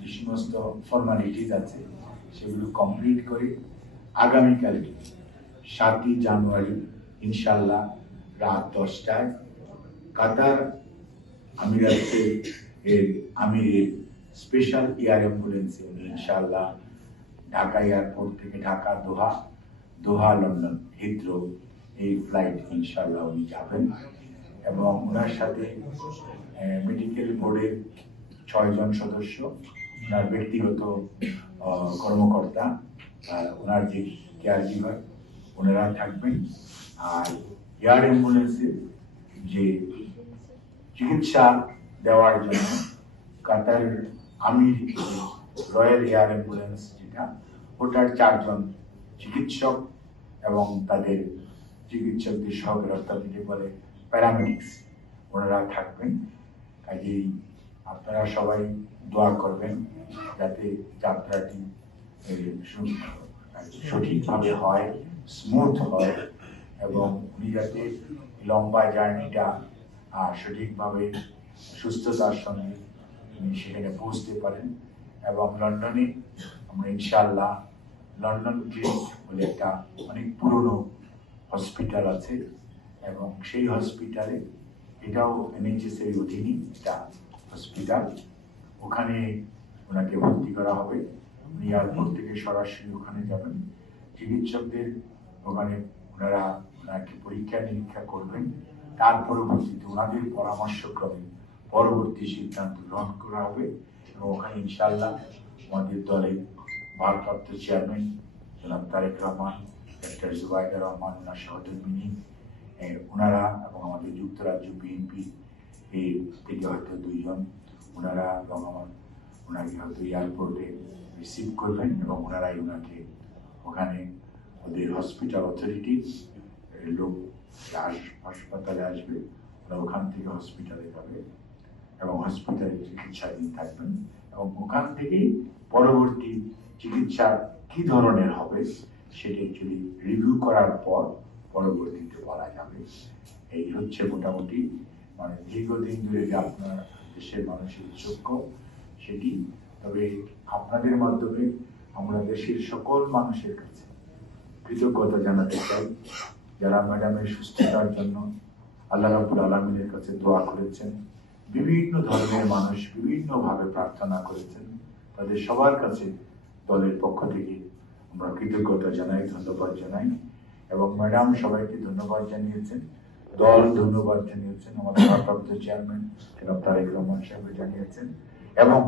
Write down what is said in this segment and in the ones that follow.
যে সমস্ত ফর্মালিটিস আছে সেগুলো কমপ্লিট করে আগামীকাল 7ই জানুয়ারি ইনশাল্লাহ রাত 10টায় কাতার আমিরাতে আমিরের স্পেশাল এয়ার অ্যাম্বুলেন্সে উনি ইনশাল্লাহ ঢাকা এয়ারপোর্ট থেকে ঢাকা দোহা, দোহা লন্ডন হিথ্রো এই ফ্লাইট ইনশাল্লাহ উনি যাবেন এবং ওনার সাথে মেডিকেল বোর্ডের 6 জন সদস্য, ওনার ব্যক্তিগত কর্মকর্তা, ওনার যে কেয়ার গিভার ওনারা থাকবেন। আর এয়ার অ্যাম্বুলেন্সের যে চিকিৎসা দেওয়ার জন্য কাতার আমির রয়্যাল এয়ার অ্যাম্বুলেন্স যেটা, ওটার 4 জন চিকিৎসক এবং তাদের চিকিৎসকদের সহকারী অর্থাৎ যেটি বলে প্যারামেডিক্স ওনারা থাকবেন। কাজেই আপনারা সবাই দোয়া করবেন যাতে যাত্রাটি সঠিকভাবে হয়, স্মুথ হয় এবং উনি যাতে লম্বা জার্নিটা সঠিকভাবে সুস্থতার সঙ্গে উনি সেখানে পৌঁছতে পারেন। এবং লন্ডনে আমরা ইনশাল্লাহ লন্ডন ক্লিনিক বলে একটা অনেক পুরনো হসপিটাল আছে এবং সেই হসপিটালে, এটাও NHS এর অধীনে একটা হসপিটাল, ওখানে ওনাকে ভর্তি করা হবে। উনি এয়ারপোর্ট থেকে সরাসরি ওখানে যাবেন, চিকিৎসকদের ওখানে ওনারা ওনাকে পরীক্ষা নিরীক্ষা করবেন, তার পরবর্তীতে ওনাদের পরামর্শক্রমে পরবর্তী সিদ্ধান্ত গ্রহণ করা হবে। এবং ওখানে ইনশাল্লাহ আমাদের দলের ভারপ্রাপ্ত চেয়ারম্যান জনাব তারেক রহমান, ডক্টর জুবাইদুর রহমান, ওনার সহধর্মিনী ওনারা এবং আমাদের যুক্তরাজ্য বিএনপি থেকে হয়তো 2 জন ওনারা এবং ওনাকে হয়তো এয়ারপোর্টে রিসিভ করবেন এবং ওনারাই ওনাকে ওখানে ওদের হসপিটাল অথরিটি লোক হাসপাতালে আসবে, ওরা ওখান থেকে হসপিটালে যাবে এবং হসপিটালে চিকিৎসাধীন থাকবেন এবং ওখান থেকেই পরবর্তী চিকিৎসা কি ধরনের হবে সেটা অ্যাকচুয়ালি রিভিউ করার পর পরবর্তীতে বলা যাবে। এই হচ্ছে মোটামুটি মানে দীর্ঘদিন ধরে যে আপনার দেশের মানুষের যোগ্য সেটি। তবে আপনাদের মাধ্যমে আমরা দেশের সকল মানুষের কাছে কৃতজ্ঞতা জানাতে চাই যারা ম্যাডামের সুস্থতার জন্য আল্লাহ রাব্বুল আলামিনের কাছে দোয়া করেছেন, বিভিন্ন ধর্মের মানুষ বিভিন্নভাবে প্রার্থনা করেছেন, তাদের সবার কাছে দলের পক্ষ থেকে আমরা কৃতজ্ঞতা জানাই, ধন্যবাদ জানাই। এবং ম্যাডাম সবাইকে ধন্যবাদ জানিয়েছেন, দল ধন্যবাদ জানিয়েছেন, আমাদের ভারপ্রাপ্ত চেয়ারম্যান জনাব তারেক রহমান সাহেব জানিয়েছেন এবং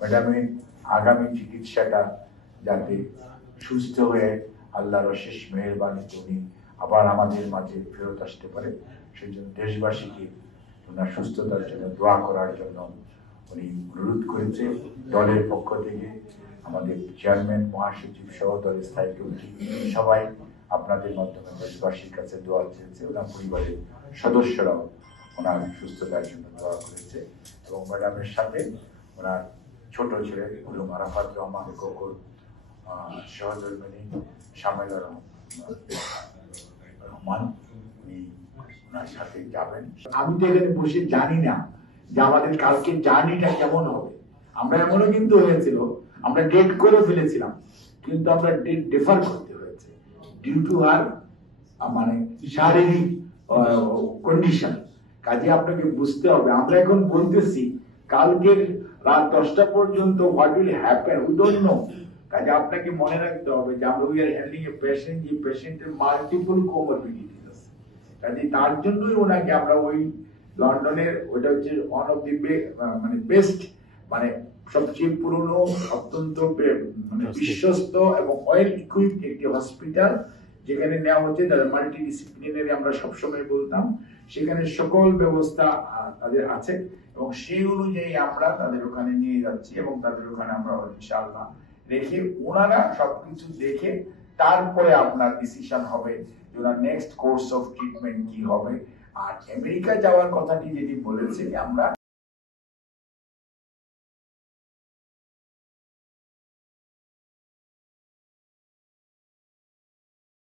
ম্যাডামের আগামী চিকিৎসাটা যাতে সুস্থ হয়ে আল্লাহর অশেষ মেহেরবানিতে উনি আবার আমাদের মাঝে ফেরত আসতে পারে সেই জন্য দেশবাসীকে ওনার সুস্থতার জন্য দোয়া করার জন্য উনি অনুরোধ করেছে। দলের পক্ষ থেকে আমাদের চেয়ারম্যান, মহাসচিব সহ দলের স্থায়ী কমিটি সবাই আপনাদের মাধ্যমে দেশবাসীর কাছে দোয়া চেয়েছে, ওনার পরিবারের সদস্যরাও ওনার সুস্থতার জন্য দোয়া করেছে এবং ম্যাডামের সাথে ওনার ছোট ছেলে গুলুম আরাফাত রহমান কোকুর সহধর্মিনী শামেলা রহমান উনি ওনার সাথে যাবেন। আমি তো এখানে বসে জানি না যে আমাদের কালকে জার্নিটা কেমন হবে। আমরা এমনও কিন্তু হয়েছিল আমরা ডেট করে ফেলেছিলাম কিন্তু আমরা ডেট ডিফার করতে হয়েছে ডিউ টু আর মানে শারীরিক কন্ডিশন। কাজে আপনাকে বুঝতে হবে আমরা এখন বলতেছি কালকের রাত 10টা পর্যন্ত what will happen we don't know. কাজে আপনাকে মনে রাখতে হবে যে আমরা we are handling a patient, যে পেশেন্টের মাল্টিপল কোমরবিডিটিস আছে। কাজে তার জন্যই ওনাকে আমরা ওই লন্ডনের ওটা হচ্ছে ওয়ান অফ দি মানে বেস্ট মানে সবচেয়ে পুরনো অত্যন্ত মানে বিশ্বস্ত এবং ওয়েল ইকুইপড একটি হসপিটাল যেখানে নেওয়া হচ্ছে তাদের মাল্টি ডিসিপ্লিনারি আমরা সবসময় বলতাম, সেখানে সকল ব্যবস্থা তাদের আছে এবং সেই অনুযায়ী আমরা তাদের ওখানে নিয়ে যাচ্ছি এবং তাদের ওখানে আমরা ইনশাআল্লাহ রেখে ওনারা সবকিছু দেখে তারপরে আপনার ডিসিশন হবে যে ওনার নেক্সট কোর্স অফ ট্রিটমেন্ট কি হবে। আর আমেরিকা যাওয়ার কথাটি যেটি বলেছে আমরা